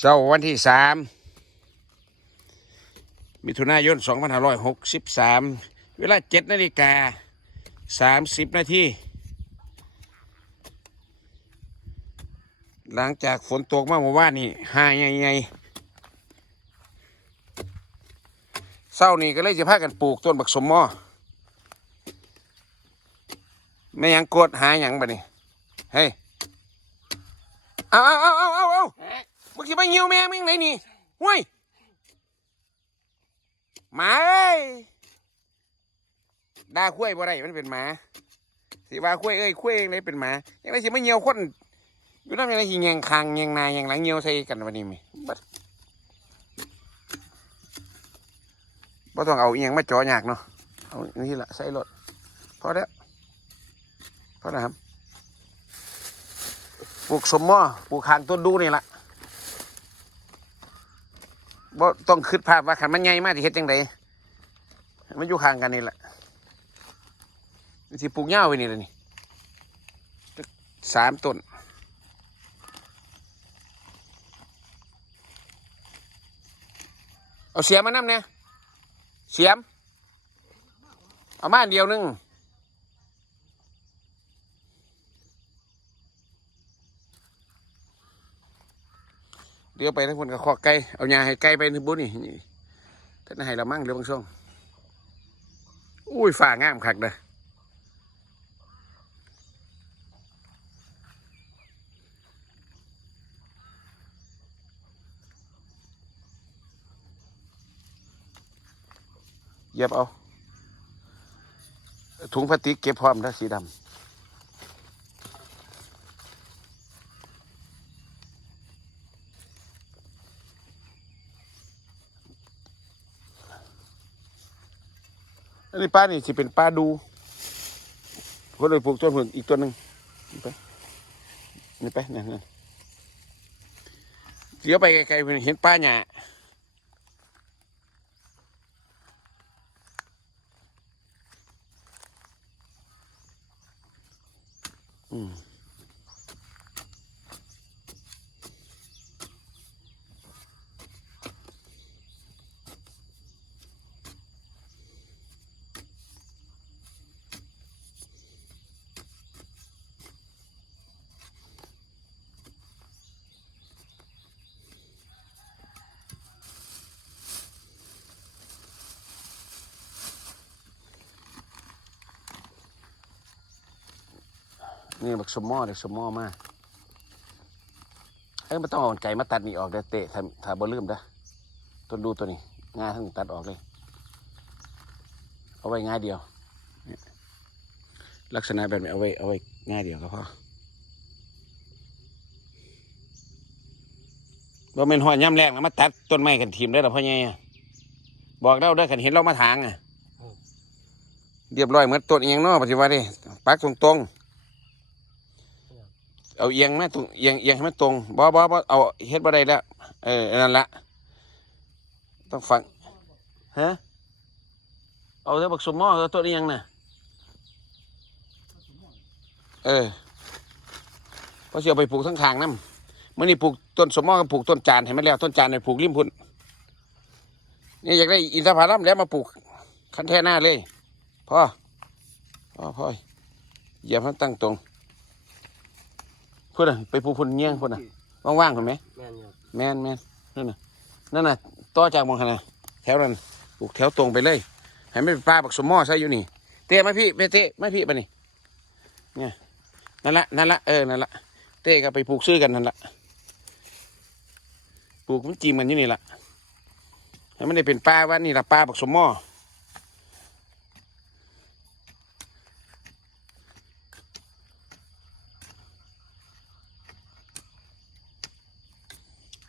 เสาร์วันที่สามมิถุนายน 2563 เวลา 7 นาฬิกา 30 นาที หลังจากฝนตกมาเมื่อวานนี่หาใหญ่ๆเศร้านี่ก็เลยจะพากันปลูกต้นบักสมหมอไม่ยังกดหาหยังบ่นี่ เฮ้ย เอาเอาเอาเอาเอา มึงคิดว่าเหี่ยวแม่มึงไหนนี่ห้วยหมาเอ้ยด่าคุ้ยบ่ได้มันเป็นหมา สิว่าคุ้ยเอ้ยคุ้ยเองเลยเป็นหมายังไงสิมาเหี่ยวคนอยู่นั่นยังไงสิแยงคางแยงนาแยงหลังเหี่ยวใส่กันวันนี้มั้ยบัดบ่ต้องเอาอียังมาจ่อยากเนาะเอานี่ละใส่รถพอแล้วพอแล้วครับปลูกสมมอปลูกหางต้นดูนี่แหละ บ่ต้องคิดภาพว่าขันมันใหญ่มากที่เฮ็ดจังไดมันอยู่ข้างกันนี่แหละสิปลูกเง่าไปนี่เลยนี่สามต้นเอาเสียมมานำเนี่ยเสียม เอามาอันเดียวนึง เดี๋ยวไปทั้งคนกับขอไก่เอายาให้ไก่ไปในบุญนี่นี่ท่านให้เรามั่งเรือบางช่วงอุ้ยฝ่างามคักเลยเยียบเอา ถุงพลาสติกเก็บพร้อมแล้วสีดำ อันนี้ป้านี่สิเป็นป้าดูก็เลยปลูกต้นผลอีกต้นหนึ่งนี่ไปนี่ไปนั่นนั่นเดี๋ยวไปไกลๆเห็นป้าหยาอืม นี่บักสมหมอเด็กสมหมอมาเอ้ยมันต้องเอาไก่มาตัดนี่ออกเด้อเตะถ้าถ้าบ่ลืมเด้อต้นดูตัวนี้งาทั้งตัดออกเลย เอาไว้ง่ายเดียวเนี่ยลักษณะแบบนี้เอาไว้เอาไว้ง่ายเดียวก็พอว่าเป็นหอยย่ำแรกนะมาตัดต้นไม้กันทีมได้หรอพ่อใหญ่อะบอกเราได้อขันเห็นเรามาถางอะ เรียบร้อยเหมือนต้นเอียงเนาะปฏิวัติดิปักตรงๆ เอาเอียงไหมตรงเอียงเอียงให้มันตรงบ่บ่บ่เอาเฮ็ดบ่ได้แล้วเออนั่นละต้องฟังฮะเอาเถอะบักสมมอเอาต้นเอียงน่ะเออเพราะสิเอาไปปลูกทั้งทางน้ำมื่อนี้ปลูกต้นสมมอกับปลูกต้นจานให้มันแล้วต้นจานให้ปลูกริมพุ่นนี่อยากได้อินทผลัมแล้วมาปลูกคันแท่หน้าเลยพ่อพ่อพ่อเหยียบให้มันตั้งตรง พุ่นน่ะไปปลูกพุ่นเงี้ยงพุ่นน่ะว่างๆพุ่นไหมแม่นครับแมนแมนนั่นน่ะนั่นน่ะต่อจากหมองขนาดแถวนั้นปลูกแถวตรงไปเลยให้ไม่เป็นปลาบักสมหมอใส่อยู่นี่ เตะไหมพี่ไปเตะไหมพี่ปะนี่เนี่ยนั่นละนั่นละเออนั่นละเตะก็ไปปลูกซื้อกันนั่นละปลูกมันจีมกันอยู่นี่ละให้มันได้เป็นปลาว่านี่ละปลาบักสมหมอ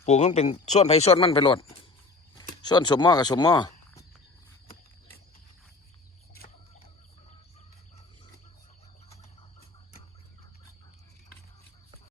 ปลูกมันเป็นส่วนไผ่ส่วนมันไปโหลดส่วนสมหมอกับสมหมอ